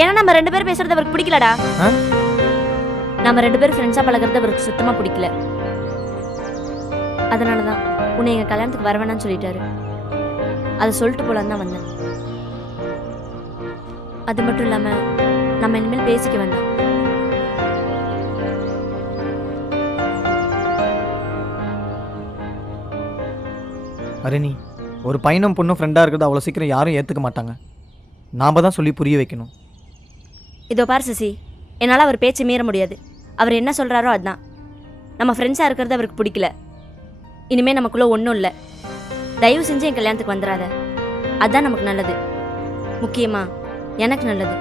ஏன்னா நம்ம 2 பேரும் பேசுறது அவருக்கு பிடிக்கலடா. நம்ம 2 பேரும் ஃப்ரெண்ட்ஸா பழகிறது அவருக்கு சுத்தமா பிடிக்கல. அதனாலதான் உன்னை எங்க கல்யாணத்துக்கு வர வேணாம்னு சொல்லிட்டாரு. அதை சொல்லிட்டு போலான்னு தான் வந்தேன். அது மட்டும் இல்லாம நம்ம இனிமேல் பேசிக்க வேண்டாம். ஹரிணி, ஒரு பையனும் பொண்ணும் ஃப்ரெண்டாக இருக்கிறது அவ்வளோ சீக்கிரம் யாரும் ஏற்றுக்க மாட்டாங்க. நாம் தான் சொல்லி புரிய வைக்கணும். இதோ பார் சசி, என்னால் அவர் பேச்சு மீற முடியாது. அவர் என்ன சொல்கிறாரோ அதுதான். நம்ம ஃப்ரெண்ட்ஸாக இருக்கிறது அவருக்கு பிடிக்கல. இனிமேல் நமக்குள்ளே ஒன்றும் இல்லை. தயவு செஞ்சு என் கல்யாணத்துக்கு வந்துடாத. அதுதான் நமக்கு நல்லது. முக்கியமாக எனக்கு நல்லது.